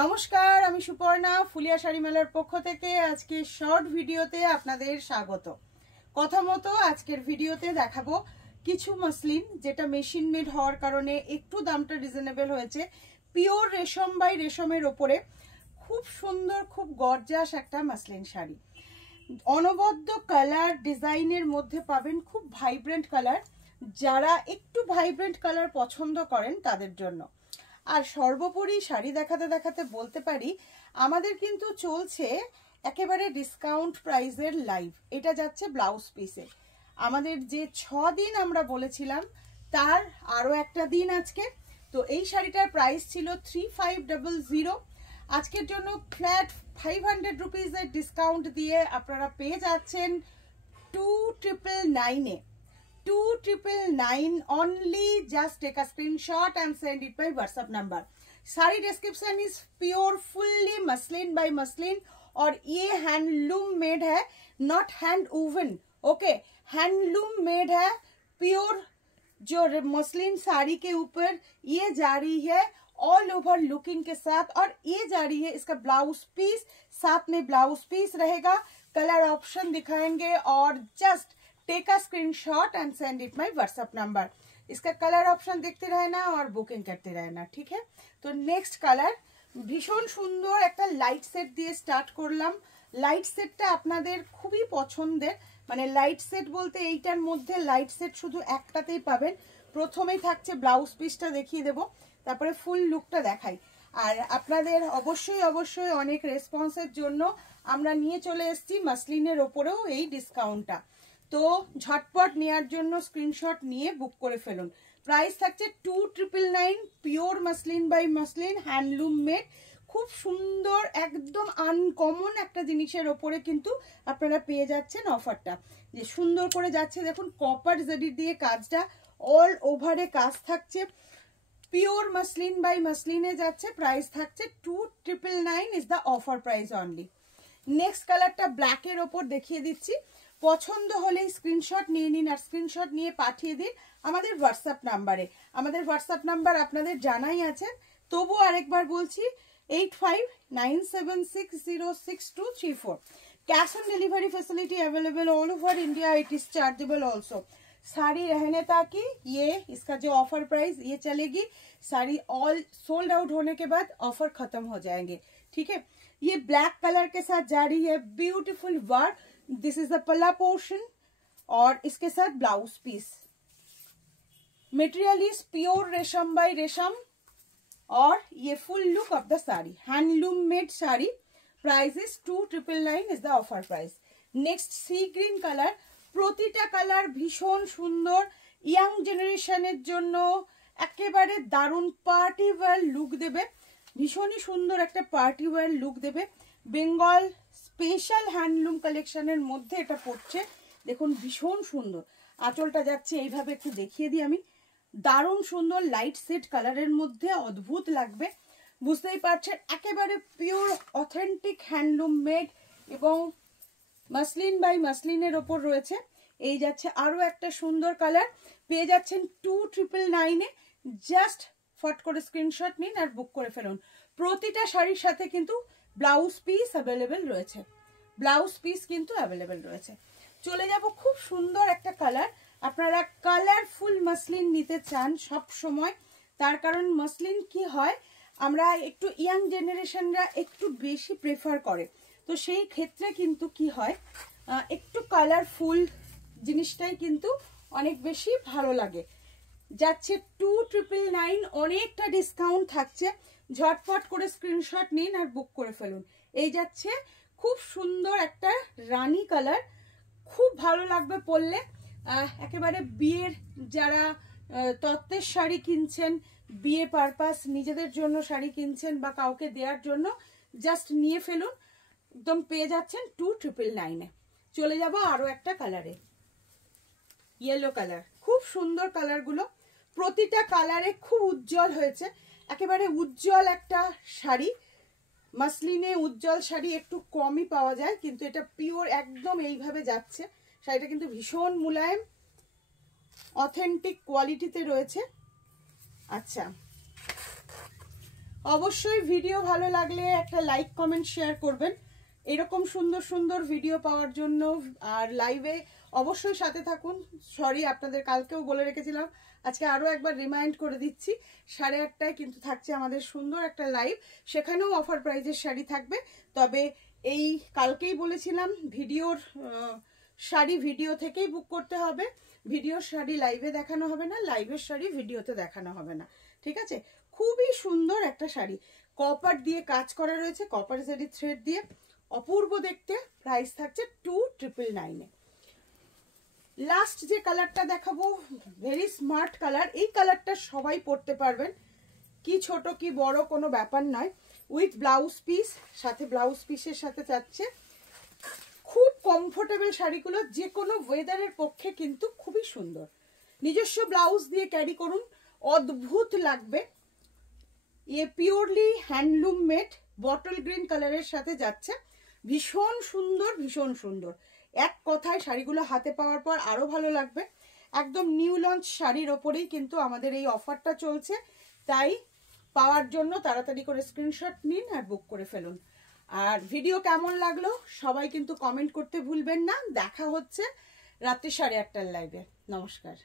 নমস্কার, আমি সুপর্ণা ফুলিয়া শাড়ি মেলার পক্ষ থেকে আজকে শর্ট ভিডিওতে আপনাদের স্বাগত। কথা মতো আজকের ভিডিওতে দেখাবো কিছু মসলিন যেটা মেশিন মেড হওয়ার কারণে একটু দামটা রিজনেবল হয়েছে। পিওর রেশম বাই রেশমের ওপরে খুব সুন্দর, খুব গর্জাস একটা মসলিন শাড়ি। অনবদ্য কালার ডিজাইনের মধ্যে পাবেন, খুব ভাইব্রেন্ট কালার। যারা একটু ভাইব্রেন্ট কালার পছন্দ করেন তাদের জন্য। আর সর্বোপরি শাড়ি দেখাতে দেখাতে বলতে পারি আমাদের কিন্তু চলছে একেবারে ডিসকাউন্ট প্রাইসের লাইভ। এটা যাচ্ছে ব্লাউজ পিসে। আমাদের যে 6 দিন আমরা বলেছিলাম তার আরও একটা দিন আজকে। তো এই শাড়িটার প্রাইস ছিল 3500। আজকের জন্য ফ্ল্যাট 500 রুপিসের ডিসকাউন্ট দিয়ে আপনারা পেয়ে যাচ্ছেন 2999-এ। 2999 only. Just take a screenshot and send it by WhatsApp number. सारी description is pure fully muslin by muslin और ये हैंडलूम मेड है, not hand woven. Okay, handloom made है। प्योर जो मसलिन साड़ी के ऊपर ये जा रही है ऑल ओवर लुकिंग के साथ, और ये जा रही है इसका ब्लाउज पीस। साथ में ब्लाउज पीस रहेगा, कलर ऑप्शन दिखाएंगे और just take a screenshot and send it my WhatsApp number. इसका कलर ऑप्शन देखते रहना और बुकिंग करते रहना, ठीक है। तो नेक्स्ट कलर भीषण सुंदर একটা লাইট সেট দিয়ে স্টার্ট করলাম। লাইট সেটটা আপনাদের খুবই পছন্দের, মানে লাইট সেট বলতে এইটার মধ্যে লাইট সেট শুধু একটাতেই পাবেন। প্রথমেই থাকছে ব্লাউজ পিসটা দেখিয়ে দেব, তারপরে ফুল লুকটা দেখাই। আর আপনাদের অবশ্যই অনেক রেসপন্সের জন্য আমরা নিয়ে চলে এসেছি মাসলিনের ওপরেও এই ডিসকাউন্টটা। তো ঝটপট নেওয়ার জন্য স্ক্রিনশট নিয়ে বুক করে ফেলুন। প্রাইস থাকছে 2999, pure muslin by muslin, handloom made. খুব সুন্দর, একদম আনকমন একটা জিনিসের ওপরে কিন্তু আপনারা পেয়ে যাচ্ছেন অফারটা। যে সুন্দর করে যাচ্ছে দেখুন, কপার জারি দিয়ে কাজটা অল ওভারে কাজ থাকছে। পিওর মাসলিন বাই মাসলিনে যাচ্ছে, প্রাইস থাকছে 2999 is the offer price only. Next কালারটা ব্ল্যাকের ওপর দেখিয়ে দিচ্ছি। পছন্দ হলে স্ক্রিনশট নিয়ে নিন আর স্ক্রিনশট নিয়ে পাঠিয়ে দিন আমাদের হোয়াটসঅ্যাপ নাম্বারে। আমাদের হোয়াটসঅ্যাপ নাম্বার আপনাদের জানাই আছে, তবু আরেকবার বলছি 8597606234। Cash on delivery facility available all over India, it is chargeable also. Sari रहने ताकि ये इसका जो ऑफर प्राइस ये चलेगी, साड़ी ऑल सोल्ड आउट होने के बाद ऑफर खत्म हो जाएंगे, ठीक है। ये ब्लैक कलर के साथ जा रही है beautiful work. This is the palla portion और इसके साथ blouse piece. Material is pure resham by resham और ये full look of the sari, handloom made sari. Price is 2999 is the offer price. Next sea green colour. প্রতিটা কালার ভীষণ সুন্দর, ইয়াং জেনারেশনের জন্য একেবারে দারুণ পার্টি ওয়্যার লুক দেবে। ভীষণই সুন্দর একটা পার্টি ওয়্যার লুক দেবে। বেঙ্গল স্পেশাল হ্যান্ডলুম কালেকশনের মধ্যে এটা পড়ছে। দেখুন ভীষণ সুন্দর, আঁচলটা যাচ্ছে এইভাবে, একটু দেখিয়ে দিই আমি। দারুণ সুন্দর লাইট সেট কালারের মধ্যে অদ্ভুত লাগবে। বুঝতেই পারছেন একেবারে পিওর অথেন্টিক হ্যান্ডলুম মেড এবং মাসলিন বাই মাসলিনের ওপর রয়েছে। এই যাচ্ছে আরো একটা সুন্দর কালার, পেয়ে যাচ্ছেন 2999-এ। জাস্ট ফট করে স্ক্রিনশট নিন আর বুক করে ফেলুন। প্রতিটা শাড়ির সাথে কিন্তু ব্লাউজ পিস অ্যাভেলেবেল রয়েছে, ব্লাউজ পিস কিন্তু অ্যাভেলেবেল রয়েছে। চলে যাব খুব সুন্দর একটা কালার। আপনারা কালারফুল মাসলিন নিতে চান সব সময়, তার কারণ মাসলিন কি হয়, আমরা একটু ইয়াং জেনারেশনরা একটু বেশি প্রেফার করে। তো সেই ক্ষেত্রে কিন্তু কি হয়, একটু কালারফুল জিনিসটাই কিন্তু অনেক বেশি ভালো লাগে। যাচ্ছে 2999, অনেকটা ডিসকাউন্ট থাকছে। ঝটপট করে স্ক্রিনশট নিন আর বুক করে ফেলুন। এই যাচ্ছে খুব সুন্দর একটা রানী কালার, খুব ভালো লাগবে পরলে। একেবারে বিয়ের যারা তত্ত্বের শাড়ি কিনছেন, বিয়ে পারপাস নিজেদের জন্য শাড়ি কিনছেন বা কাউকে দেওয়ার জন্য, জাস্ট নিয়ে ফেলুন। একদম পেয়ে যাচ্ছেন 2999-এ। চলে যাব আরো একটা কালারে, ইয়েলো কালার। খুব সুন্দর কালারগুলো, প্রতিটা কালারে খুব উজ্জ্বল হয়েছে। একেবারে উজ্জ্বল একটা শাড়ি। মাসলিনে উজ্জ্বল শাড়ি একটু কমই পাওয়া যায়, কিন্তু এটা পিওর একদম এইভাবে যাচ্ছে। শাড়িটা কিন্তু ভীষণ মুলায়েম, অথেন্টিক কোয়ালিটিতে রয়েছে। আচ্ছা, অবশ্যই ভিডিও ভালো লাগলে একটা লাইক কমেন্ট শেয়ার করবেন এরকম সুন্দর সুন্দর ভিডিও পাওয়ার জন্য। আর লাইভে অবশ্যই সাথে থাকুন। সরি আপনাদের কালকেও বলে রেখেছিলাম, আজকে আরও একবার রিমাইন্ড করে দিচ্ছি, 8:30টায় কিন্তু থাকছে আমাদের সুন্দর একটা লাইভ, সেখানেও অফার প্রাইজের শাড়ি থাকবে। তবে এই কালকেই বলেছিলাম ভিডিওর শাড়ি ভিডিও থেকেই বুক করতে হবে, ভিডিওর শাড়ি লাইভে দেখানো হবে না, লাইভের শাড়ি ভিডিওতে দেখানো হবে না, ঠিক আছে? খুবই সুন্দর একটা শাড়ি, কপার দিয়ে কাজ করা রয়েছে, কপার জারি থ্রেড দিয়ে, অপূর্ব দেখতে। প্রাইস থাকছে 2999-এ। লাস্ট যে কালারটা দেখাবো, ভেরি স্মার্ট কালার, এই কালারটা সবাই পরতে পারবেন, কি ছোট কি বড় কোনো ব্যাপার নয়। উইথ ব্লাউজ পিস, সাথে ব্লাউজ পিসের সাথে যাচ্ছে। খুব কমফোর্টেবল শাড়িগুলো, যে কোনো ওয়েদারের পক্ষে কিন্তু খুবই সুন্দর। নিজস্ব ব্লাউজ দিয়ে ক্যারি করুন, অদ্ভুত লাগবে। Purely handloom made, bottle green কালারের সাথে যাচ্ছে, ভীষণ সুন্দর ভীষণ সুন্দর। এক কথায় শাড়িগুলো হাতে পাওয়ার পর আরো ভালো লাগবে। একদম নিউ লঞ্চ শাড়ির ওপরেই কিন্তু আমাদের এই অফারটা চলছে, তাই পাওয়ার জন্য তাড়াতাড়ি করে স্ক্রিনশট নিন আর বুক করে ফেলুন। আর ভিডিও কেমন লাগলো সবাই কিন্তু কমেন্ট করতে ভুলবেন না। দেখা হচ্ছে রাত্রি 8:30টার লাইভে। নমস্কার।